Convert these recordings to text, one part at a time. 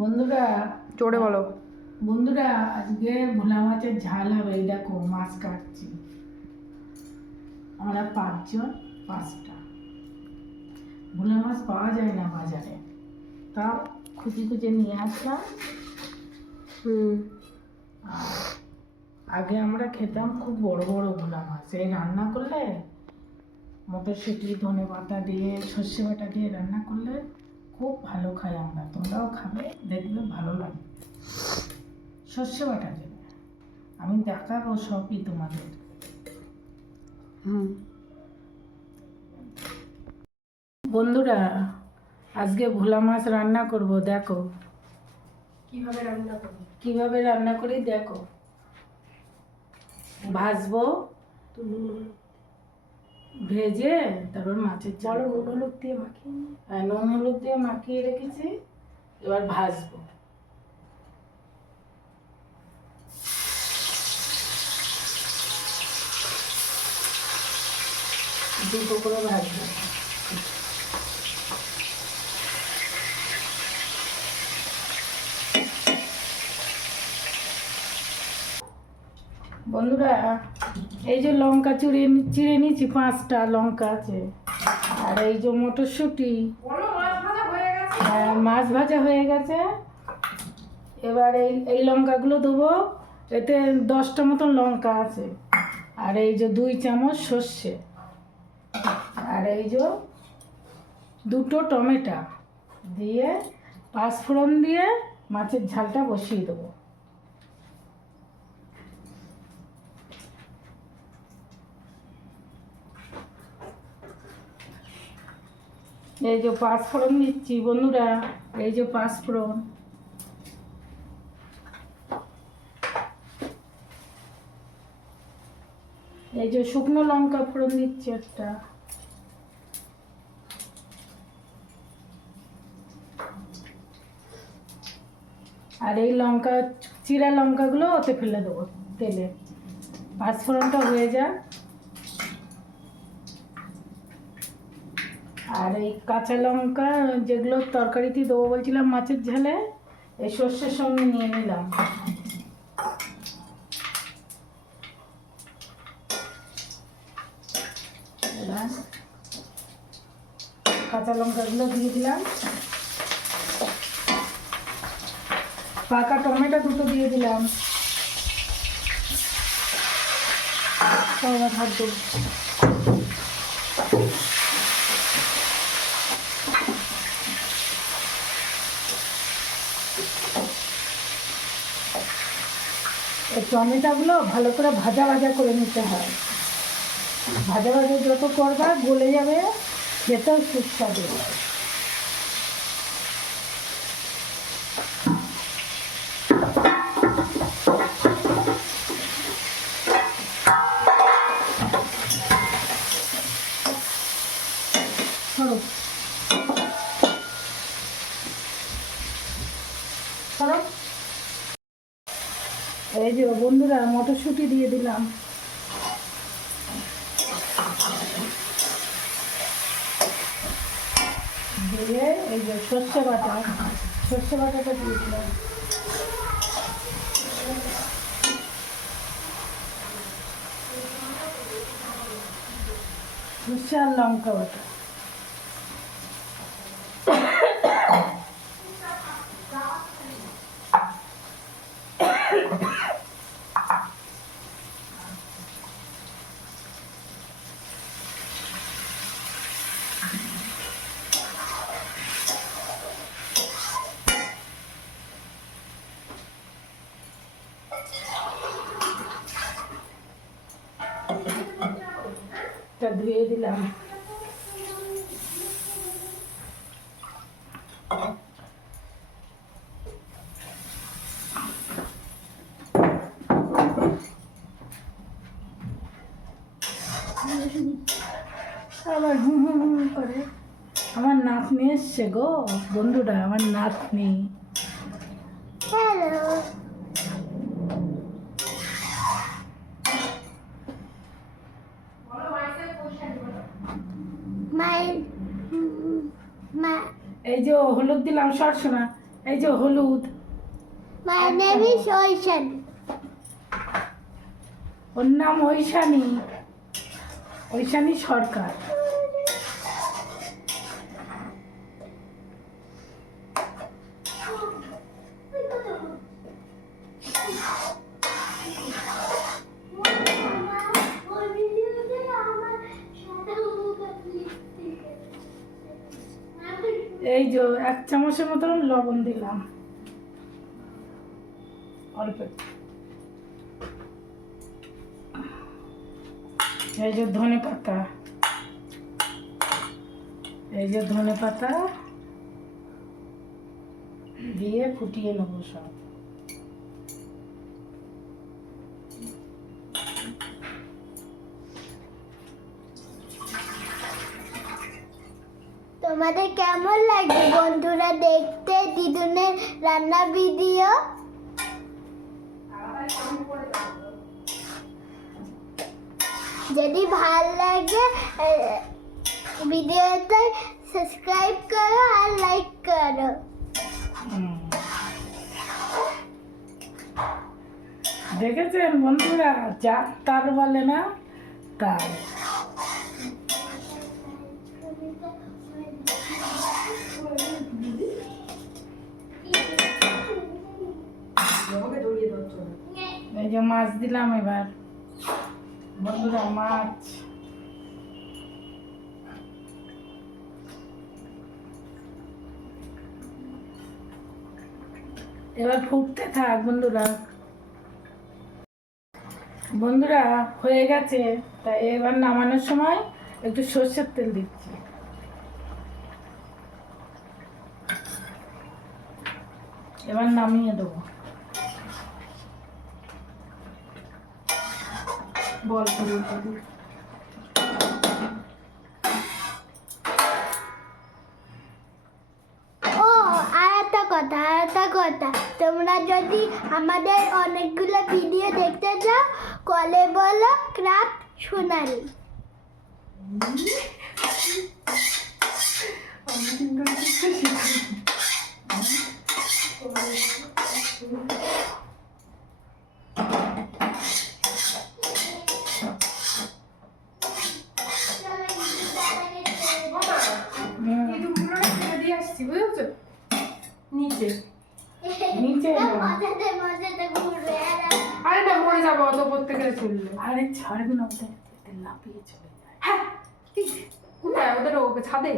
বন্ধুরা, জোরে বলো। বন্ধুরা আজকে ভোলা মাছের ঝাল হবে। এই দেখো মাছ কাটছি। আমরা 5 জন, 5টা। ভোলা মাছ পাওয়া যায় না বাজারে, তাও খুঁজে খুঁজে নিয়ে আসলাম। আর আগে আমরা খেতাম খুব বড় বড় ভোলা মাছ। এই রান্না করলে মটরশুঁটি, ধনে পাতা দিয়ে, সর্ষে বাটা দিয়ে রান্না করলে খুব ভালো খাই আমরা। তোমরাও খাবে, দেখবে ভালো লাগে। সর্ষে বাটা দেবে, আমি দেখাবো সবই তোমাদের। বন্ধুরা, আজকে ভোলা মাছ রান্না করব। দেখো কিভাবে রান্না করি দেখো। ভাজবো, ভেজে তারপর মাছের ঝাল নুন হলুদ দিয়ে মাখিয়ে, নুন হলুদ দিয়ে মাখিয়ে রেখেছি। এবার ভাজবো। দুটো করে ভাজবো। বন্ধুরা, এই যে লঙ্কা চিড়ে নিচ্ছি, 5টা লঙ্কা আছে। আর এই যে মটরশুঁটি, মাছ ভাজা হয়ে গেছে। এবার এই লঙ্কাগুলো দেবো। এতে 10টা মতন লঙ্কা আছে। আর এই যে 2 চামচ সর্ষে, আর এই যে 2টো টমেটো দিয়ে 5 ফোড়ন দিয়ে মাছের ঝালটা বসিয়ে দেবো। এই যে 5 ফোড়ন দিচ্ছি বন্ধুরা, এই যে 5 ফোড়ন। এই যে শুকনো লঙ্কা ফোড়ন দিচ্ছি একটা। আর এই লঙ্কা, চিরা লঙ্কাগুলো ওতে ফেলে দেবো তেলে। 5 ফোড়নটা হয়ে যাক। আর এই কাঁচা লঙ্কা যেগুলো তরকারিতে দেবো বলছিলাম মাছের ঝালে, এই সর্ষের সঙ্গে নিয়ে নিলাম। এবার কাঁচা লঙ্কাগুলো দিয়ে দিলাম। পাকা টমেটো 2টো দিয়ে দিলাম। সবার হাত দেবো। এই টমেটোগুলো ভালো করে ভাজা ভাজা করে নিতে হয়। ভাজা ভাজা যত করবা গলে যাবে, খেতেও সুস্বাদু। সরো সরো। এই যে বন্ধুরা, মটরশুঁটি দিয়ে দিলাম। দিয়ে এই যে সর্ষে বাটাটা দিয়ে দিলাম। সর্ষে আর লঙ্কা বাটা। এটা ধুয়ে দিলাম। আবার হুম হুম হুম করে। আমার নাতনি এসছে গো বন্ধুরা, আমার নাতনি। হ্যালো। এই যে হলুদ দিলাম, সরষে না, এই যে হলুদ। My name is Ocean. ওর নাম ঐশানী, ঐশানী সরকার। এই যে 1 চামচের মতো লবণ দিলাম, অল্প একটু। এই যে ধনে পাতা, এই যে ধনে পাতা দিয়ে ফুটিয়ে নেবো সব। তোমাদের কেমন লাগে বন্ধুরা দেখতে দিদুনের রান্না ভিডিও? যদি ভালো লাগে ভিডিওতে সাবস্ক্রাইব করো আর লাইক করো। দেখেছেন বন্ধুরা, যা তার বলে না তাই। এই যে মাছ দিলাম এবার বন্ধুরা, মাছ। এবার ফুটতে থাক বন্ধুরা। বন্ধুরা হয়ে গেছে, তাই এবার নামানোর সময় একটু সর্ষের তেল দিচ্ছি। এবার নামিয়ে দেবো। বল ও আর একটা কথা, তোমরা যদি আমাদের অনেকগুলো ভিডিও দেখতে চাও কলে বলো ক্রাফট সোনালি। নিচে নিচে মজাতে ঘুরবে আরে না মরে যাবো অত প্রত্যেকের চললে। আরে ছাড়বি না, ওদের লাফিয়ে চলে যায়। হ্যাঁ কোথায় ওদের ওকে ছাদে?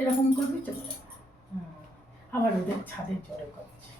এরকম করবি চলে যাবে। আবার ওদের ছাদে জোরে করছে।